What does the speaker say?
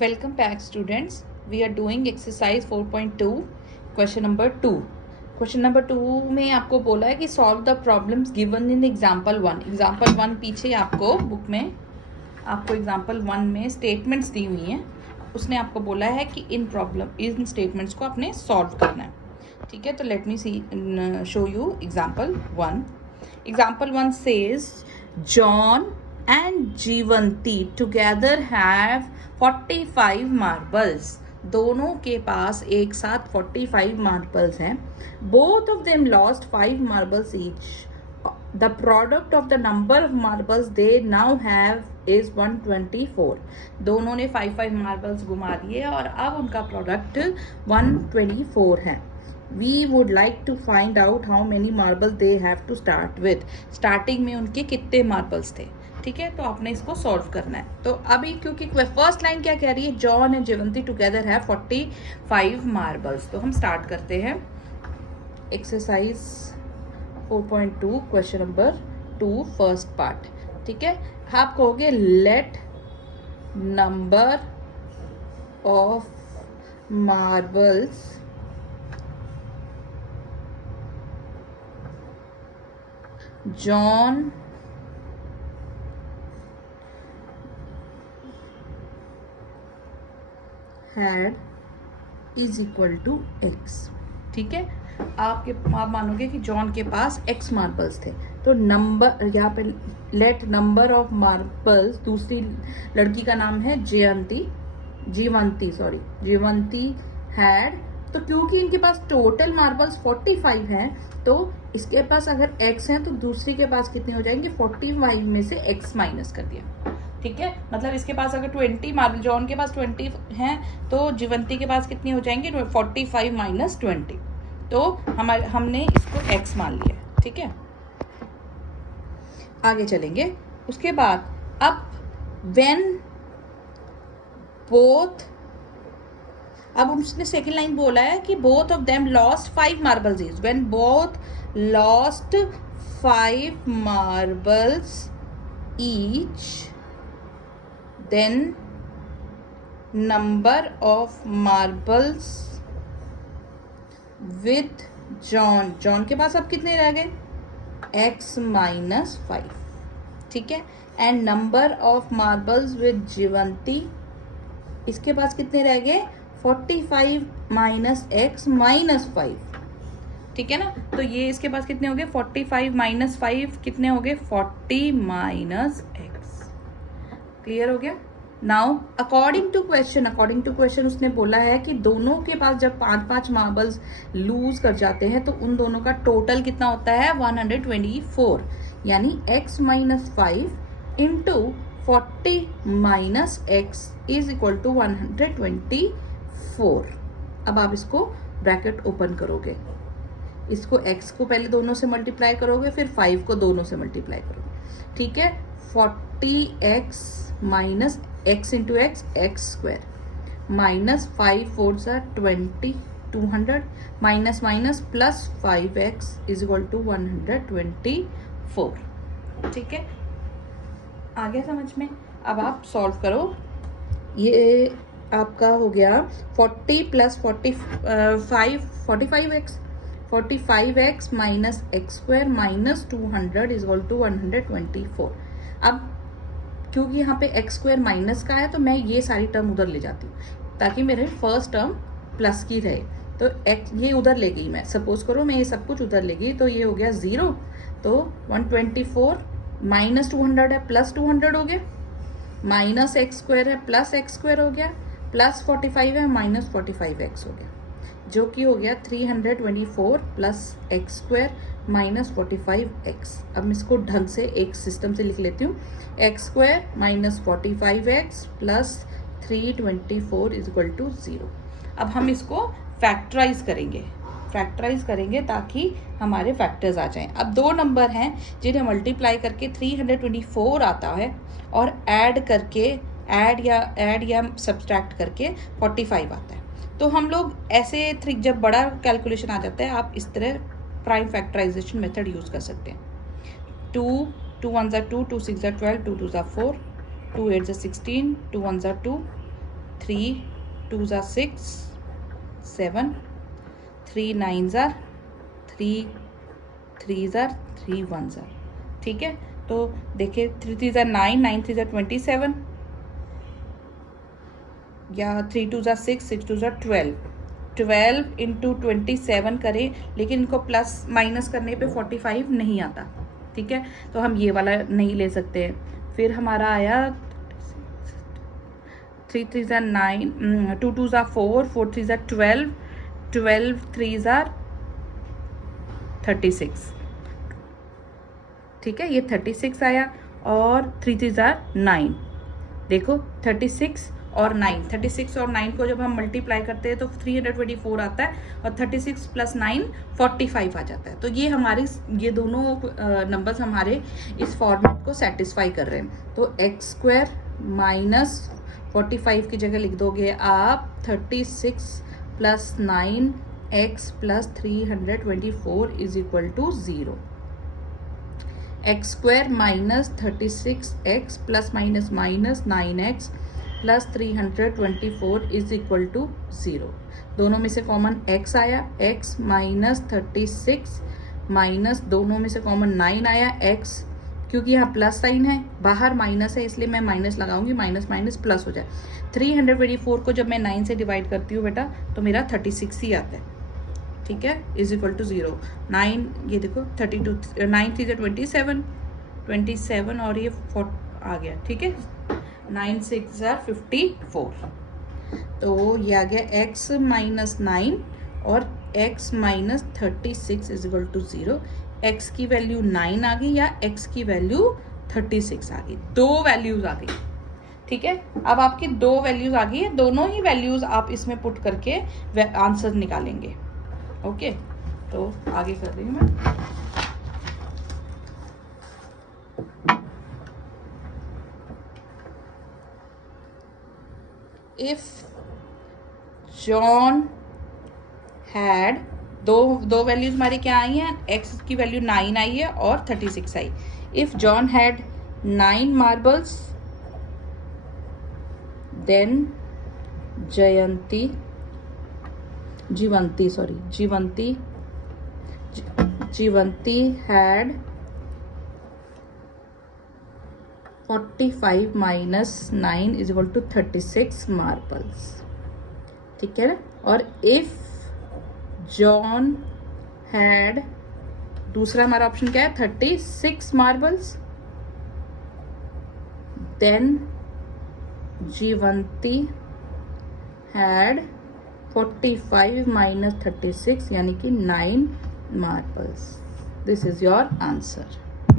Welcome back students. We are doing exercise 4.2 question number 2. Question number 2 में आपको बोला है कि solve the problems given in example 1. Example 1 पीछे आपको बुक में आपको एग्जाम्पल 1 में स्टेटमेंट्स दी हुई हैं. उसने आपको बोला है कि इन स्टेटमेंट्स को आपने सॉल्व करना है. ठीक है, तो let me see show you example 1. Example 1 says John and Jeevanti together have 45 marbles. दोनों के पास एक साथ 45 मार्बल्स हैं. Both of them lost 5 marbles each. The product of the number of marbles they now have is 124. दोनों ने 5 marbles घुमा दिए और अब उनका प्रोडक्ट 124 है. We would like to find out how many marbles they have to start with. Starting में उनके कितने मार्बल्स थे. ठीक है, तो आपने इसको सॉल्व करना है. तो अभी क्योंकि फर्स्ट लाइन क्या कह रही है, जॉन एंड जीवंती टुगेदर है 45 मार्बल्स. तो हम स्टार्ट करते हैं exercise 4.2 question number 2 first part. ठीक है, आप कहोगे let number of marbles John had is equal to x. ठीक है, आप मानोगे कि जॉन के पास x मार्बल्स थे. तो नंबर यहाँ पे लेट नंबर ऑफ मार्बल्स, दूसरी लड़की का नाम है जीवंती हैड. तो क्योंकि इनके पास टोटल मार्बल्स 45 हैं, तो इसके पास अगर x है तो दूसरी के पास कितने हो जाएंगे, 45 में से x माइनस कर दिया. ठीक है, मतलब इसके पास अगर 20 मार्बल, जॉन के पास 20 हैं, तो जीवंती के पास कितनी हो जाएंगे, 45 माइनस 20. तो हमने इसको x मान लिया. ठीक है, आगे चलेंगे. उसके बाद अब व्हेन बोथ, अब उसने सेकेंड लाइन बोला है कि both of them lost 5 marbles is. When both lost 5 marbles each, then number of marbles with John के पास अब कितने रह गए, x माइनस 5. ठीक है, and number of marbles with Jeevanti, इसके पास कितने रह गए, 45 माइनस x माइनस 5. ठीक है ना, तो ये इसके पास कितने हो गए, 45 माइनस 5 कितने हो गए, 40 माइनस x. क्लियर हो गया. नाउ अकॉर्डिंग टू क्वेश्चन उसने बोला है कि दोनों के पास जब 5 मार्बल्स लूज कर जाते हैं तो उन दोनों का टोटल कितना होता है, 124. यानी x minus 5 into 40 minus x is equal to 124. अब आप इसको ब्रैकेट ओपन करोगे, इसको x को पहले दोनों से मल्टीप्लाई करोगे, फिर 5 को दोनों से मल्टीप्लाई करोगे. ठीक है, 40x minus x into x square minus 5 4 सा 20, 200 minus minus plus 5x is equal to 124. ठीक है, आ गया समझ में. अब आप सॉल्व करो. ये आपका हो गया 40 plus 45x minus x square minus 200 is equal to 124. अब क्योंकि यहाँ पे x स्क्वायर माइनस का है तो मैं ये सारी टर्म उधर ले जाती हूँ ताकि मेरे फर्स्ट टर्म प्लस की रहे. तो x ये उधर ले गई, मैं सपोज करो मैं ये सब कुछ उधर ले गई, तो ये हो गया 0. तो 124 माइनस 200 है प्लस 200 हो गया, माइनस x स्क्वायर है प्लस x स्क्वायर हो गया, प्लस 45 है माइनस 45x हो गया, जो कि हो गया 324 plus x square minus 45x. अब मैं इसको ढंग से एक सिस्टम से लिख लेती हूँ. x square minus 45x plus 324 is equal to 0. अब हम इसको फैक्टराइज करेंगे ताकि हमारे फैक्टर्स आ जाएं. अब दो नंबर हैं जिन्हें मल्टीप्लाई करके 324 आता है और ऐड या सब्सट्रैक्ट करके 45 आता है. तो हम लोग ऐसे जब बड़ा कैलकुलेशन आ जाता है, आप इस तरह प्राइम फैक्टराइजेशन मेथड यूज़ कर सकते हैं. 2 1 2, 2 6 12, 2 2 4, 2 8 16, 2 1 2, 3 2s are 6 7 3 9s are 3 3s are 3 1s are, ठीक है। तो देखिए 3 3s are 9 9 3s are 27 या 3 2s are 6 6 2s are 12 into 27 करें, लेकिन इनको प्लस माइनस करने पे 45 नहीं आता, ठीक है। तो हम ये वाला नहीं ले सकते हैं। फिर हमारा आया 3 3s are 9 2 2s are 4 4 3s are 12 12 3s are 36, ठीक है। ये 36 आया और 3 3s are 9। देखो 36 और 9, 36 और 9 को जब हम मल्टीप्लाई करते हैं तो 324 आता है और 36 प्लस 9 45 आ जाता है। तो ये हमारी ये दोनों नंबर्स हमारे इस फॉर्मेट को सेटिस्फाई कर रहे हैं। तो एक्स स्क्वायर माइनस 45 की जगह लिख दोगे आप 36 plus 9 x plus 324 is equal to 0। X square minus 36 x plus minus minus 9x plus 324 is equal to 0। दोनों में से कॉमन x आया, x माइनस 36 माइनस दोनों में से कॉमन 9 आया, x क्योंकि यहाँ प्लस साइन है, बाहर माइनस है इसलिए मैं माइनस लगाऊंगी, माइनस माइनस प्लस हो जाए। 324 को जब मैं 9 से डिवाइड करती हूँ बेटा तो मेरा 36 ही आता है, ठीक है, इज इक्वल टू 0। 9 ये देखो 32 9 3 27 और ये 4 आ गया, ठीक है। 9 6 54, तो ये आ गया x माइनस 9 और x minus 36 is equal to 0। x की वैल्यू 9 आ गई या x की वैल्यू 36 आ गई, दो वैल्यूज आ गई, ठीक है। अब आपकी दो वैल्यूज आ गई है, दोनों ही वैल्यूज आप इसमें पुट करके आंसर निकालेंगे। ओके, तो आगे कर रही हूँ मैं। इफ जॉन हैड दो वैल्यूज हमारी क्या आई हैं, x की वैल्यू 9 आई है और 36 आई। If John had 9 marbles then Jeevanti had 45 minus 9 is equal to 36 marbles, ठीक है। और इफ जॉन हैड, दूसरा हमारा ऑप्शन क्या है, 36 मार्बल्स, देन जीवंती हैड 45 माइनस 36 यानी कि 9 marbles. This is your answer.